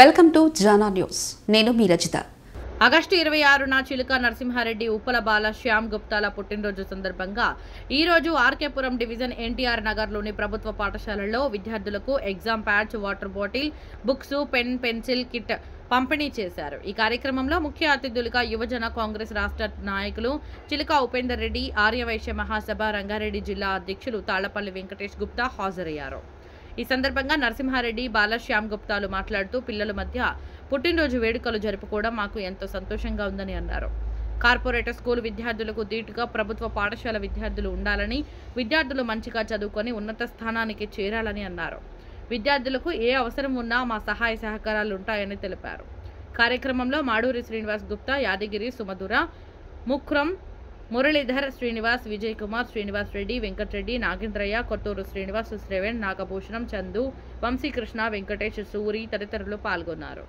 Welcome to Jana news. నేను మీ Rajitha. August 26న చిలుక నరసింహారెడ్డి ఉప్పల బాల శ్యామ్ గుప్తాల పుట్టినరోజు సందర్భంగా ఈరోజు ఆర్కేపురం డివిజన్ ఎన్టీఆర్ నగర్లోని ప్రభుత్వ పాఠశాలల్లో విద్యార్థులకు exam pads, water bottle, books, pen, pencil kit పంపిణీ చేశారు. ఈ కార్యక్రమంలో ముఖ్య అతిథులుగా యువజన కాంగ్రెస్ రాష్ట్ర నాయకులు చిలుక ఉపేందర్ రెడ్డి, ఆర్యవైశ్య మహాసభ రంగారెడ్డి జిల్లా అధ్యక్షులు తాళ్లపల్లి వెంకటేష్ గుప్తా హాజరయ్యారు. ఈ సందర్భంగా నరసింహారెడ్డి, బాలశ్యామ్ గుప్తాలు మాట్లాడుతూ పిల్లల మధ్య పుట్టినరోజు వేడుకలు జరుపుకోవడం మాకు ఎంతో సంతోషంగా ఉందని అన్నారు. కార్పొరేటర్ స్కూల్ విద్యార్థులకు దీటుగా ప్రభుత్వ పాఠశాల విద్యార్థులు ఉండాలని, విద్యార్థులు మంచిగా చదువుకొని ఉన్నత స్థానానికి చేరాలని అన్నారు. విద్యార్థులకు ఏ అవసరం ఉన్నా మా సహాయ సహకారాలు ఉంటాయని తెలిపారు. కార్యక్రమంలో మాడూరి శ్రీనివాస్ గుప్తా, యాదగిరి సుమధుర, ముఖ్రం, మురళీధర్, శ్రీనివాస్, విజయ్ కుమార్, శ్రీనివాస్ రెడ్డి, వెంకటరెడ్డి, నాగేంద్రయ్య, కొత్తూరు శ్రీనివాస్, శ్రేవణ్, నాగభూషణం, చందు, వంశీకృష్ణ, వెంకటేష్, సూరి తదితరులు పాల్గొన్నారు.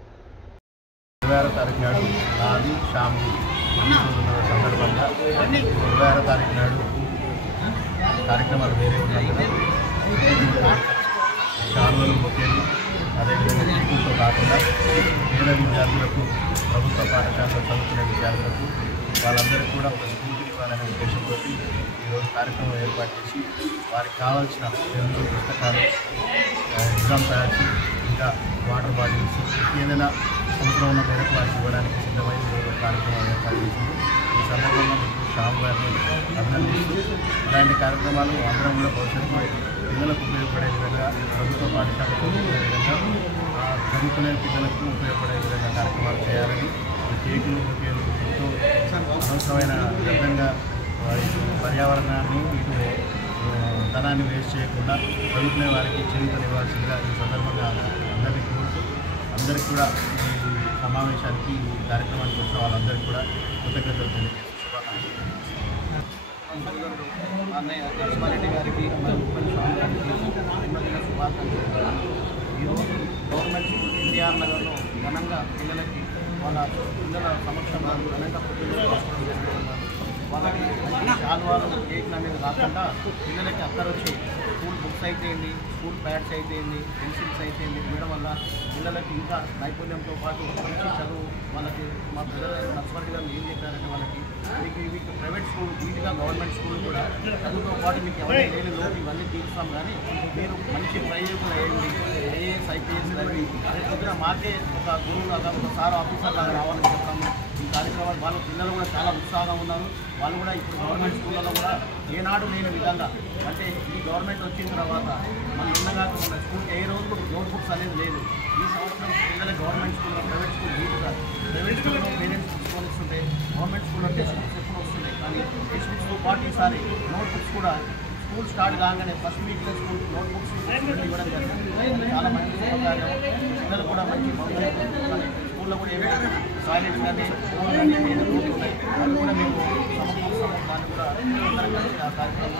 కార్యక్రమాలు వేరే ఉన్నాయి. శాలువలు, బొకేలు, అదేవిధంగా స్కూల్తో కాకుండా పేద విద్యార్థులకు, ప్రభుత్వ పాఠశాలలో చదువుకునే విద్యార్థులకు వాళ్ళందరికీ కూడా ఒక స్కూల్కి ఇవ్వాలనే ఉద్దేశంతో ఈరోజు కార్యక్రమం ఏర్పాటు చేసి వారికి కావాల్సిన పెన్నులు, పుస్తకాలు, ఎగ్జామ్ ప్యాడ్స్, ఇంకా వాటర్ బాటిల్స్ ఏదైనా అవసరం ఉన్న మేరకు వారికి ఇవ్వడానికి సిద్ధమై ఈరోజు కార్యక్రమం ఏర్పాటు చేసింది. ఈ సందర్భంగా మీకు శ్యామ్ గారిని అభినందిస్తూ ఇలాంటి కార్యక్రమాలు అందరం కూడా భవిష్యత్తులో పిల్లలకు ఉపయోగపడే విధంగా, ప్రభుత్వ పాఠశాలకు చదువుకునే విధంగా, చదువుకునే పిల్లలకు ఉపయోగపడే విధంగా కార్యక్రమాలు చేయాలని, కేకులు, బొకేలు ఎంతో అనవసరమైన విధంగా ఇటు పర్యావరణాన్ని, ఇటు ధనాన్ని వేస్ట్ చేయకుండా చదువుకునే వారికి చేయూతనివ్వాల్సిందిగా ఈ సందర్భంగా అందరికీ కోరుతూ, అందరికీ కూడా ఈ సమావేశానికి, ఈ కార్యక్రమానికి వచ్చిన వాళ్ళందరికీ కూడా కృతజ్ఞతలు తెలియజేస్తూ శుభాకాంక్షలు. అన్నయ్య నరసింహారెడ్డి గారికి శుభాకాంక్షలు. ఈరోజు గవర్నమెంట్ స్కూల్ ఎన్టీఆర్ నగర్లో ఘనంగా పిల్లలకి వాళ్ళ పిల్లల సమక్షంలో ఘనంగా పుట్టినరోజు చేసుకుంటున్నారు. వాళ్ళకి శాలువాలు, కేకులు అనేది కాకుండా పిల్లలకి అక్కరొచ్చి స్కూల్ బుక్స్ అయితేంది, స్కూల్ ప్యాడ్స్ అయితేంది, పెన్సిల్స్ అయితేంది ఇవ్వడం వల్ల పిల్లలకి ఇంకా నైపుణ్యంతో పాటు మంచి చదువు వాళ్ళకి మా పిల్లలు నర్సరీ గారు ఏం చెప్పారంటే వాళ్ళకి మీకు ప్రైవేట్ స్కూల్ వీటిగా గవర్నమెంట్ స్కూల్ కూడా చదువుతో పాటు మీకు ఎవరైనా లేని లోటు ఇవన్నీ తీరుస్తాం, కానీ మీరు మంచి ప్రయోజకులు అయ్యండి, ఐఏఎస్, ఐపీఎస్ అవి అదే పొద్దున మాకే ఒక గురువు లాగా, ఒక సార్ ఆఫీసర్ లాగా రావాలని చెప్తాము. ఈ కార్యక్రమాలు వాళ్ళ పిల్లలు కూడా చాలా ఉత్సాహంగా ఉన్నారు. వాళ్ళు కూడా ఇప్పుడు గవర్నమెంట్ స్కూళ్ళలో కూడా ఏనాడు లేని విధంగా, అంటే ఈ గవర్నమెంట్ వచ్చిన తర్వాత మనం ఉండగా మన స్కూల్కి ఏ రోజు నోట్బుక్స్ అనేది లేదు. ఈ సంవత్సరం పిల్లలు గవర్నమెంట్ స్కూల్లో, ప్రైవేట్ స్కూల్ వీటిగా, ప్రైవేట్ స్కూల్లో పేరెంట్స్ పుస్తకాలు ఇస్తుంటే గవర్నమెంట్ స్కూల్లో టెక్స్ట్ బుక్స్ ఎప్పుడు వస్తున్నాయి, కానీ టెక్స్ట్ బుక్స్తో పాటు ఈసారి నోట్బుక్స్ కూడా స్కూల్ స్టార్ట్ కాగానే ఫస్ట్ వీక్లో స్కూల్ నోట్బుక్స్ ఇవ్వడం జరిగింది. చాలా మంచి శుభకార్యం. పిల్లలు కూడా మంచి స్కూల్లో కూడా ఏమైనా టాయిలెట్స్ కానీ, ఫోన్ కానీ ఏదైనా ఉన్నాయి, వాళ్ళు కూడా మేము సమకూరుస్తాము. దాన్ని కూడా అందరం కలిసి ఆ కార్యక్రమం